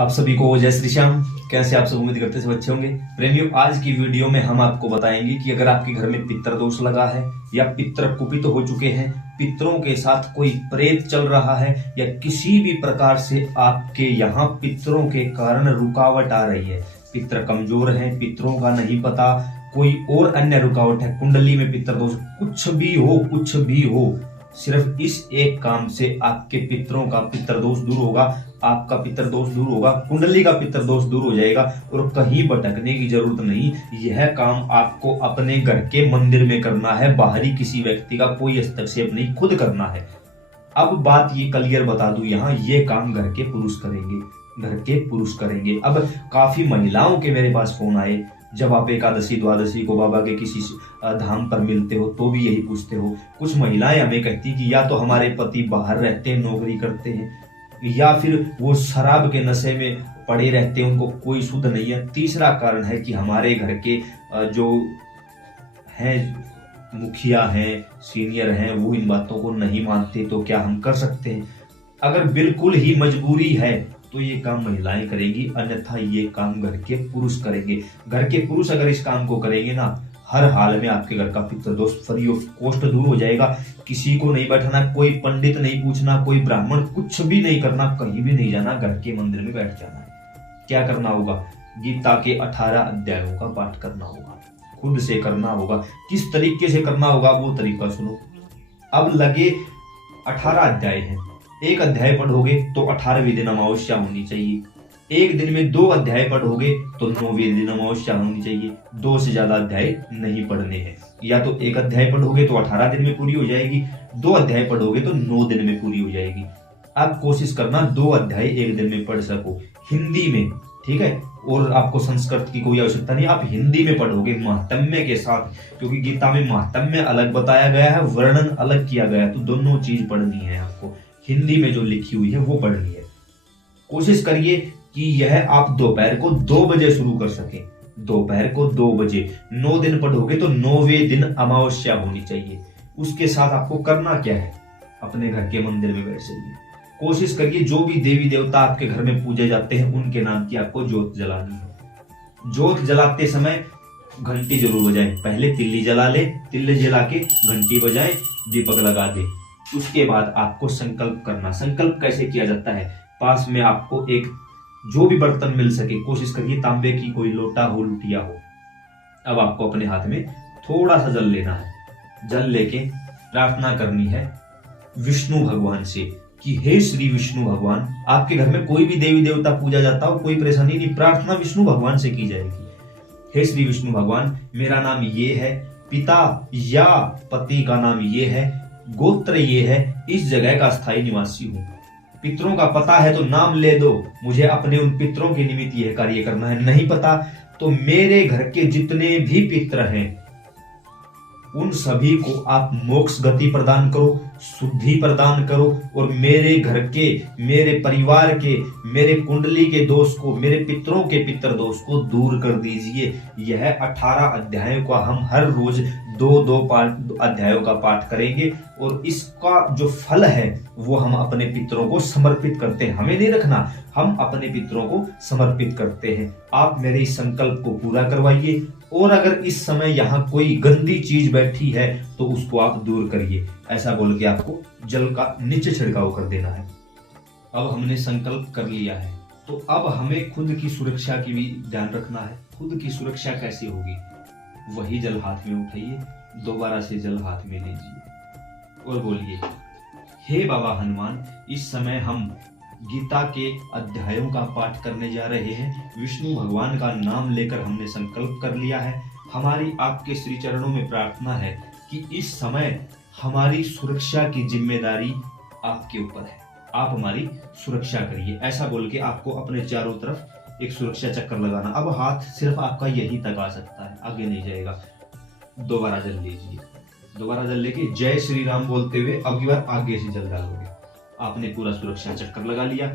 आप सभी को जय श्री श्याम। कैसे आप सब उम्मीद करते सब अच्छे होंगे। प्रेमियों, आज की वीडियो में हम आपको बताएंगे कि अगर आपके घर में पितृ दोष लगा है या पितृ कुपित हो चुके हैं, पितरों के साथ कोई प्रेत चल रहा है या किसी भी प्रकार से आपके यहाँ पितरों के कारण रुकावट आ रही है, पितृ कमजोर हैं, पितरों का नहीं पता, कोई और अन्य रुकावट है, कुंडली में पितृ दोष, कुछ भी हो, सिर्फ इस एक काम से आपके पितरों का पितृदोष दूर होगा, आपका पितृदोष दूर होगा, कुंडली का पितृदोष दूर हो जाएगा और कहीं भटकने की जरूरत नहीं। यह काम आपको अपने घर के मंदिर में करना है, बाहरी किसी व्यक्ति का कोई हस्तक्षेप नहीं, खुद करना है। अब बात ये क्लियर बता दूं, यहाँ ये काम घर के पुरुष करेंगे। अब काफी महिलाओं के मेरे पास फोन आए, जब आप एकादशी द्वादशी को बाबा के किसी धाम पर मिलते हो तो भी यही पूछते हो। कुछ महिलाएं हमें कहती कि या तो हमारे पति बाहर रहते हैं, नौकरी करते हैं, या फिर वो शराब के नशे में पड़े रहते हैं, उनको कोई शुद्ध नहीं है। तीसरा कारण है कि हमारे घर के जो हैं मुखिया हैं, सीनियर हैं, वो इन बातों को नहीं मानते, तो क्या हम कर सकते हैं? अगर बिल्कुल ही मजबूरी है तो ये काम महिलाएं करेंगी, अन्यथा ये काम घर के पुरुष करेंगे। घर के पुरुष अगर इस काम को करेंगे ना, हर हाल में आपके घर का पितृदोष फ्री ऑफ कॉस्ट दूर हो जाएगा। किसी को नहीं बैठाना, कोई पंडित नहीं पूछना, कोई ब्राह्मण, कुछ भी नहीं करना, कहीं भी नहीं जाना, घर के मंदिर में बैठ जाना है। क्या करना होगा? गीता के 18 अध्यायों का पाठ करना होगा, खुद से करना होगा। किस तरीके से करना होगा वो तरीका सुनो। अब लगे 18 अध्याय हैं, एक अध्याय पढ़ोगे तो 18वें दिन अमावस्या होनी चाहिए, एक दिन में 2 अध्याय पढ़ोगे तो 9वें दिन अमावस्या होनी चाहिए। 2 से ज्यादा अध्याय नहीं पढ़ने हैं। या तो एक अध्याय पढ़ोगे तो 18 दिन में पूरी हो जाएगी, 2 अध्याय पढ़ोगे तो 9 दिन में पूरी हो जाएगी। आप कोशिश करना 2 अध्याय एक दिन में पढ़ सको, हिंदी में, ठीक है? और आपको संस्कृत की कोई आवश्यकता नहीं, आप हिंदी में पढ़ोगे महात्म्य के साथ, क्योंकि गीता में महात्म्य अलग बताया गया है, वर्णन अलग किया गया है, तो दोनों चीज पढ़नी है आपको। हिंदी में जो लिखी हुई है वो पढ़नी है। कोशिश करिए कि यह आप दोपहर को 2 बजे शुरू कर सकें, दोपहर को 2 बजे। 9 दिन पढ़ोगे तो 9वें दिन अमावस्या होनी चाहिए। उसके साथ आपको करना क्या है? अपने घर के मंदिर में बैठ जाइए। कोशिश करिए जो भी देवी देवता आपके घर में पूजे जाते हैं उनके नाम की आपको ज्योत जलानी है। ज्योत जलाते समय घंटी जरूर बजाएं। पहले तिल्ली जला ले, तिल्ली जला के घंटी बजाएं, दीपक लगा दे। उसके बाद आपको संकल्प करना। संकल्प कैसे किया जाता है? पास में आपको एक जो भी बर्तन मिल सके, कोशिश करिए तांबे की कोई लोटा हो, लुटिया हो। अब आपको अपने हाथ में थोड़ा सा जल लेना है। जल लेके प्रार्थना करनी है विष्णु भगवान से कि हे श्री विष्णु भगवान, आपके घर में कोई भी देवी देवता पूजा जाता हो, कोई परेशानी नहीं, प्रार्थना विष्णु भगवान से की जाएगी। हे श्री विष्णु भगवान, मेरा नाम ये है, पिता या पति का नाम ये है, गोत्र ये है, इस जगह का स्थायी निवासी हूँ। पितरों का पता है तो नाम ले दो, मुझे अपने उन पितरों के निमित्त यह कार्य करना है। नहीं पता तो मेरे घर के जितने भी पितर हैं उन सभी को आप मोक्ष गति प्रदान करो, शुद्धि प्रदान करो, और मेरे घर के, मेरे परिवार के, मेरे कुंडली के दोष को, मेरे पितरों के पितर दोष को दूर कर दीजिए। यह 18 अध्यायों का हम हर रोज 2-2 अध्यायों का पाठ करेंगे और इसका जो फल है वो हम अपने पितरों को समर्पित करते हैं। हमें नहीं रखना, हम अपने पितरों को समर्पित करते हैं। आप मेरे इस संकल्प को पूरा करवाइए, और अगर इस समय यहाँ कोई गंदी चीज बैठी है तो उसको आप दूर करिए। ऐसा बोल के आपको जल का नीचे छिड़काव कर देना है। अब हमने संकल्प कर लिया है तो अब हमें खुद की सुरक्षा की भी ध्यान रखना है। खुद की सुरक्षा कैसे होगी? वही जल हाथ में उठाइए, दोबारा से जल हाथ में लीजिए और बोलिए, हे बाबा हनुमान, इस समय हम गीता के अध्यायों का पाठ करने जा रहे हैं। विष्णु भगवान का नाम लेकर हमने संकल्प कर लिया है। हमारी आपके श्री चरणों में प्रार्थना है कि इस समय हमारी सुरक्षा की जिम्मेदारी आपके ऊपर है, आप हमारी सुरक्षा करिए। ऐसा बोल के आपको अपने चारों तरफ एक सुरक्षा चक्कर लगाना। अब हाथ सिर्फ आपका यही तक आ सकता है, आगे नहीं जाएगा। दोबारा जल लीजिए, दोबारा जल लेके जय श्री राम बोलते हुए अब की बार आगे से जल डालोगे। आपने पूरा सुरक्षा चक्कर लगा लिया।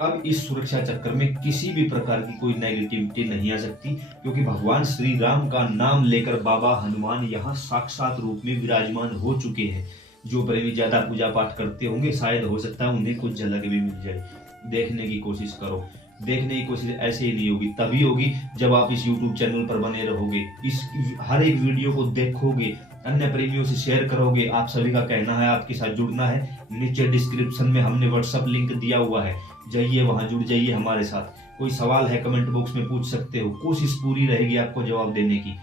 अब इस सुरक्षा चक्कर में किसी भी प्रकार की कोई नेगेटिविटी नहीं आ सकती, क्योंकि भगवान श्री राम का नाम लेकर बाबा हनुमान यहाँ साक्षात रूप में विराजमान हो चुके हैं। जो प्रेमी ज्यादा पूजा पाठ करते होंगे शायद हो सकता है उन्हें कुछ झलक भी मिल जाए। देखने की कोशिश करो। देखने की कोशिश ऐसे ही नहीं होगी, तभी होगी जब आप इस YouTube चैनल पर बने रहोगे, इस हर एक वीडियो को देखोगे, अन्य प्रेमियों से शेयर करोगे। आप सभी का कहना है आपके साथ जुड़ना है, नीचे डिस्क्रिप्शन में हमने व्हाट्सएप लिंक दिया हुआ है, जाइए वहां जुड़ जाइए हमारे साथ। कोई सवाल है कमेंट बॉक्स में पूछ सकते हो, कोशिश पूरी रहेगी आपको जवाब देने की।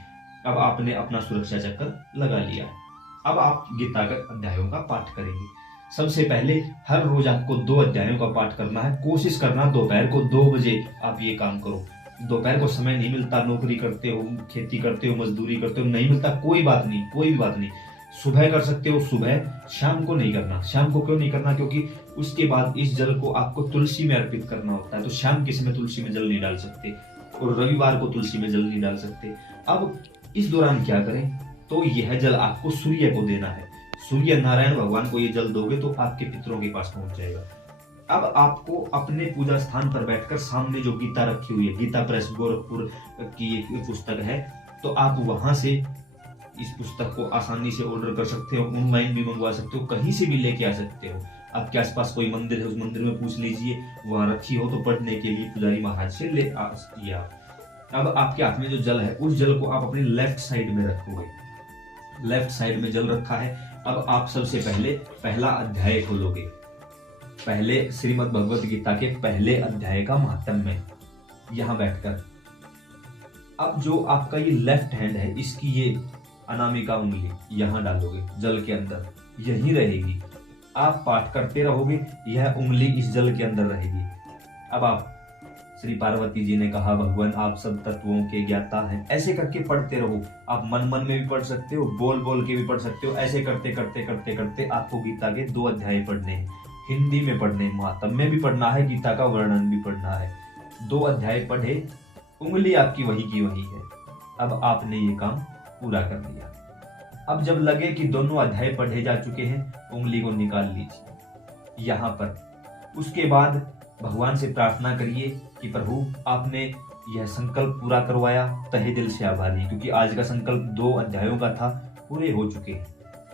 अब आपने अपना सुरक्षा चक्कर लगा लिया, अब आप गीता के अध्यायों का पाठ करेंगे। सबसे पहले हर रोज आपको 2 अध्यायों का पाठ करना है। कोशिश करना दोपहर को 2 बजे आप ये काम करो। दोपहर को समय नहीं मिलता, नौकरी करते हो, खेती करते हो, मजदूरी करते हो, नहीं मिलता, कोई बात नहीं, कोई भी बात नहीं। सुबह कर सकते हो, सुबह, शाम को नहीं करना। शाम को क्यों नहीं करना? क्योंकि उसके बाद इस जल को आपको तुलसी में अर्पित करना होता है, तो शाम के समय तुलसी में जल नहीं डाल सकते, और रविवार को तुलसी में जल नहीं डाल सकते। अब इस दौरान क्या करें? तो यह जल आपको सूर्य को देना है। सूर्य नारायण भगवान को ये जल दोगे तो आपके पितरों के पास पहुंच जाएगा। अब आपको अपने पूजा स्थान पर बैठकर सामने जो गीता रखी हुई है, गीता प्रेस गोरखपुर की एक पुस्तक है, तो आप वहां से इस पुस्तक को आसानी से ऑर्डर कर सकते हो, ऑनलाइन भी मंगवा सकते हो, कहीं से भी लेके आ सकते हो। आपके आसपास कोई मंदिर है, उस मंदिर में पूछ लीजिए, वहां रखी हो तो पढ़ने के लिए पुजारी महाराज से ले आ सकती है। अब आपके हाथ में जो जल है, उस जल को आप अपनी लेफ्ट साइड में रखोगे। लेफ्ट साइड में जल रखा है। अब आप सबसे पहले पहला अध्याय खोलोगे, पहले श्रीमद् भगवत गीता के पहले अध्याय का महात्म्य यहां बैठकर। अब जो आपका ये लेफ्ट हैंड है, इसकी ये अनामिका उंगली यहां डालोगे जल के अंदर, यही रहेगी। आप पाठ करते रहोगे, यह उंगली इस जल के अंदर रहेगी। अब आप, श्री पार्वती जी ने कहा भगवान आप सब तत्वों के ज्ञाता हैं, ऐसे करके पढ़ते रहो। आप मन मन में भी पढ़ सकते हो, बोल बोल के भी पढ़ सकते हो। ऐसे करते करते करते करते आपको गीता के 2 अध्याय पढ़ने हैं, हिंदी में पढ़ने, महात्म्य भी पढ़ना है, गीता का वर्णन भी पढ़ना है। 2 अध्याय पढ़े, उंगली आपकी वही की वही है। अब आपने ये काम पूरा कर लिया। अब जब लगे कि दोनों अध्याय पढ़े जा चुके हैं, उंगली को निकाल लीजिए यहाँ पर। उसके बाद भगवान से प्रार्थना करिए कि प्रभु आपने यह संकल्प पूरा करवाया, तहे दिल से आभारी, क्योंकि आज का संकल्प 2 अध्यायों का था, पूरे हो चुके हैं,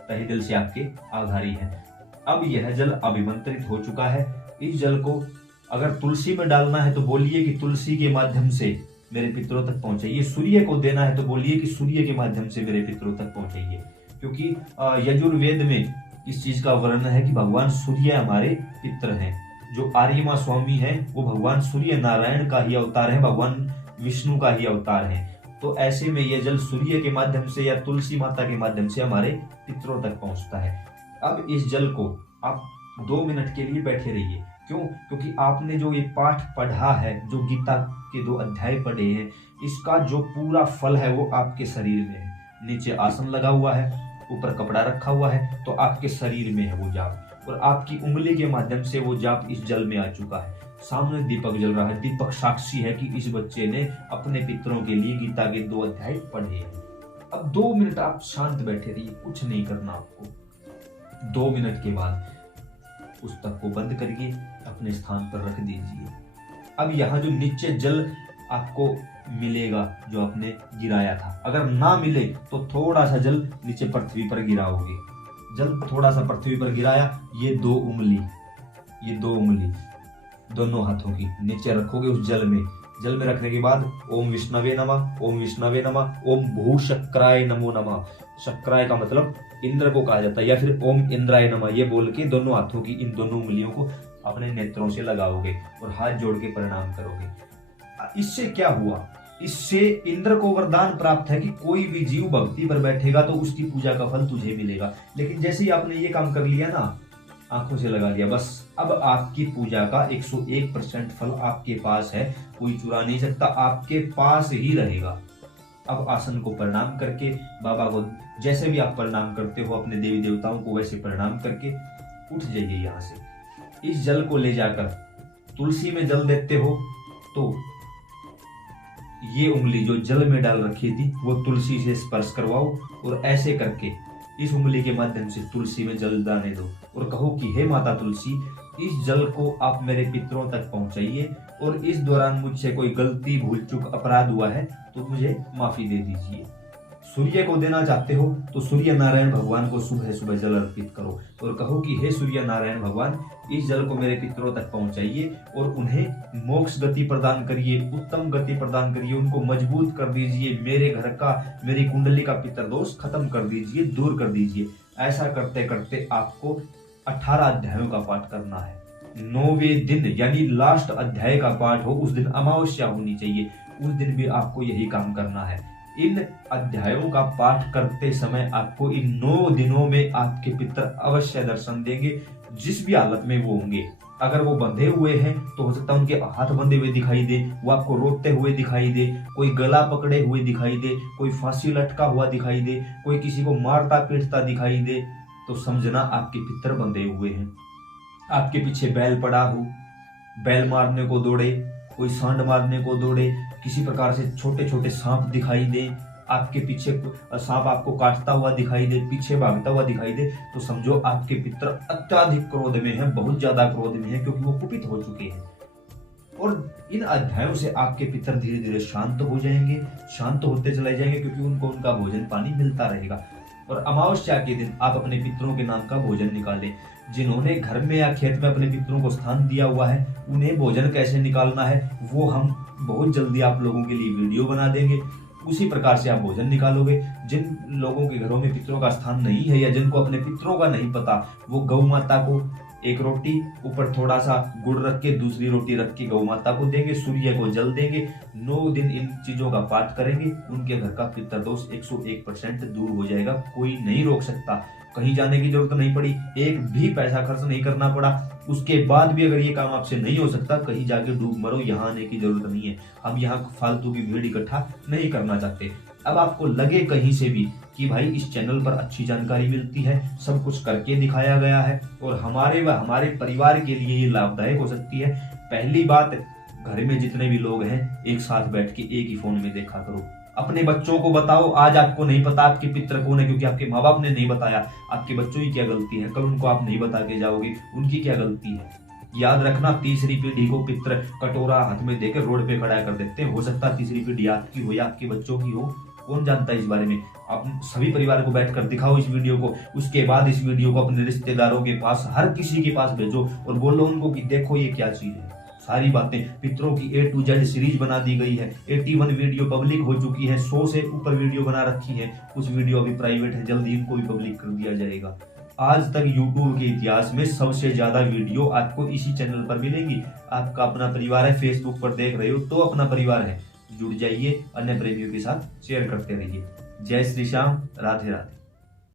तहे दिल से आपके आभारी हैं। अब यह जल अभिमंत्रित हो चुका है। इस जल को अगर तुलसी में डालना है तो बोलिए कि तुलसी के माध्यम से मेरे पितरों तक पहुंचाइए। सूर्य को देना है तो बोलिए कि सूर्य के माध्यम से मेरे पितरों तक पहुंचाइए, क्योंकि यजुर्वेद में इस चीज का वर्णन है कि भगवान सूर्य हमारे पितर हैं। जो आर्यमा स्वामी है वो भगवान सूर्य नारायण का ही अवतार है, भगवान विष्णु का ही अवतार है। तो ऐसे में यह जल सूर्य के माध्यम से या तुलसी माता के माध्यम से हमारे पितरों तक पहुंचता है। अब इस जल को आप 2 मिनट के लिए बैठे रहिए। क्यों? क्योंकि आपने जो ये पाठ पढ़ा है, जो गीता के 2 अध्याय पढ़े हैं, इसका जो पूरा फल है वो आपके शरीर में है। नीचे आसन लगा हुआ है, ऊपर कपड़ा रखा हुआ है, तो आपके शरीर में है वो जाप, और आपकी उंगली के माध्यम से वो जाप इस जल में आ चुका है। सामने दीपक जल रहा है, दीपक साक्षी है कि इस बच्चे ने अपने पितरों के लिए गीता के 2 अध्याय पढ़े हैं। अब 2 मिनट आप शांत बैठे रहिए, कुछ नहीं करना आपको। 2 मिनट के बाद पुस्तक को बंद करिए, अपने स्थान पर रख दीजिए। अब यहाँ जो नीचे जल आपको मिलेगा जो आपने गिराया था, अगर ना मिले तो थोड़ा सा जल नीचे पृथ्वी पर गिराओगे। जल थोड़ा सा पृथ्वी पर गिराया, ये 2 उंगली दोनों हाथों की नीचे रखोगे उस जल में। जल में रखने के बाद ओम विष्णवे नमः, ओम विष्णवे नमः, ओम भू शक्राय नमो नमः। शक्राय का मतलब इंद्र को कहा जाता है, या फिर ओम इंद्राय नमः, ये बोल के दोनों हाथों की इन दोनों उंगलियों को अपने नेत्रों से लगाओगे और हाथ जोड़ के प्रणाम करोगे। इससे क्या हुआ? इससे इंद्र को वरदान प्राप्त है कि कोई भी जीव भक्ति पर बैठेगा तो उसकी पूजा का फल तुझे मिलेगा। लेकिन जैसे ही आपने ये काम कर लिया ना, आंखों से लगा लिया, बस अब आपकी पूजा का 101% फल आपके पास है, कोई चुरा नहीं सकता, आपके पास ही रहेगा। अब आसन को प्रणाम करके, बाबा को जैसे भी आप प्रणाम करते हो, अपने देवी देवताओं को वैसे प्रणाम करके उठ जाइए यहाँ से। इस जल को ले जाकर तुलसी में जल देते हो तो ये उंगली जो जल में डाल रखी थी वो तुलसी से स्पर्श करवाओ, और ऐसे करके इस उंगली के माध्यम से तुलसी में जल डालने दो और कहो कि हे माता तुलसी, इस जल को आप मेरे पितरों तक पहुंचाइए, और इस दौरान मुझसे कोई गलती, भूल चूक, अपराध हुआ है तो मुझे माफी दे दीजिए। सूर्य को देना चाहते हो तो सूर्य नारायण भगवान को सुबह सुबह जल अर्पित करो और कहो कि हे सूर्य नारायण भगवान, इस जल को मेरे पितरों तक पहुंचाइए और उन्हें मोक्ष गति प्रदान करिए, उत्तम गति प्रदान करिए, उनको मजबूत कर दीजिए, मेरे घर का, मेरी कुंडली का पितर दोष खत्म कर दीजिए, दूर कर दीजिए। ऐसा करते करते आपको 18 अध्यायों का पाठ करना है। 9वें दिन यानी लास्ट अध्याय का पाठ हो, उस दिन अमावस्या होनी चाहिए, उस दिन भी आपको यही काम करना है। इन अध्यायों का पाठ करते समय आपको इन 9 दिनों में आपके पितर अवश्य दर्शन देंगे, जिस भी हालत में वो होंगे। अगर वो बंधे हुए हैं तो हो सकता है उनके हाथ बंधे हुए दिखाई दे, वो आपको रोते हुए दिखाई दे, कोई गला पकड़े हुए दिखाई दे, कोई फांसी लटका हुआ दिखाई दे, कोई किसी को मारता पीटता दिखाई दे, तो समझना आपके पितर बंधे हुए हैं। आपके पीछे बैल पड़ा हो, बैल मारने को दौड़े, कोई सांड मारने को दौड़े, किसी प्रकार से छोटे छोटे सांप दिखाई दे, आपके पीछे सांप आपको काटता हुआ दिखाई दे, पीछे भागता हुआ दिखाई दे, तो समझो आपके पितर अत्यधिक क्रोध में हैं, बहुत ज्यादा क्रोध में हैं, क्योंकि वो कुपित हो चुके हैं। और इन अध्यायों से आपके पितर धीरे धीरे शांत हो जाएंगे, शांत होते चले जाएंगे, क्योंकि उनको उनका भोजन पानी मिलता रहेगा। और अमावस्या के दिन आप अपने पितरों के नाम का भोजन निकालें। जिन्होंने घर में या खेत में अपने पितरों को स्थान दिया हुआ है, उन्हें भोजन कैसे निकालना है वो हम बहुत जल्दी आप लोगों के लिए वीडियो बना देंगे। उसी प्रकार से आप भोजन निकालोगे। जिन लोगों के घरों में पितरों का स्थान नहीं है या जिनको अपने पितरों का नहीं पता, वो गौ माता को एक रोटी ऊपर थोड़ा सा गुड़ रख के, दूसरी रोटी रख के गौ माता को देंगे, सूर्य को जल देंगे। 9 दिन इन चीजों का पाठ करेंगे, उनके घर का पितर दोष 101% दूर हो जाएगा। कोई नहीं रोक सकता, कहीं जाने की जरूरत नहीं पड़ी, एक भी पैसा खर्च नहीं करना पड़ा। उसके बाद भी अगर ये काम आपसे नहीं हो सकता, कहीं जाके डूब मरो, यहाँ आने की जरूरत नहीं है। हम यहाँ फालतू की भीड़ इकट्ठा नहीं करना चाहते। अब आपको लगे कहीं से भी कि भाई इस चैनल पर अच्छी जानकारी मिलती है, सब कुछ करके दिखाया गया है और हमारे व हमारे परिवार के लिए ये लाभदायक हो सकती है, पहली बात, घर में जितने भी लोग हैं एक साथ बैठ के एक ही फोन में देखा करो। अपने बच्चों को बताओ। आज आपको नहीं पता आपके पितर कौन है, क्योंकि आपके माँ बाप ने नहीं बताया। आपके बच्चों की क्या गलती है? कल उनको आप नहीं बता के जाओगे, उनकी क्या गलती है? याद रखना, तीसरी पीढ़ी को पितर कटोरा हाथ में देकर रोड पे खड़ा कर देते हैं। हो सकता है तीसरी पीढ़ी आपकी हो या आपके बच्चों की हो, कौन जानता है इस बारे में। आप सभी परिवार को बैठकर दिखाओ इस वीडियो को। उसके बाद इस वीडियो को अपने रिश्तेदारों के पास, हर किसी के पास भेजो और बोलो उनको कि देखो ये क्या चीज है। सारी बातें, पितरों की A to Z सीरीज बना दी गई है। 81 वीडियो पब्लिक हो चुकी है, 100 से ऊपर वीडियो बना रखी है। कुछ वीडियो अभी प्राइवेट है, जल्दी इनको भी पब्लिक कर दिया जाएगा। आज तक YouTube के इतिहास में सबसे ज्यादा वीडियो आपको इसी चैनल पर मिलेंगी। आपका अपना परिवार है, फेसबुक पर देख रहे हो तो अपना परिवार है। जुड़ जाइए, अन्य प्रेमियों के साथ शेयर करते रहिए। जय श्री श्याम, राधे राधे।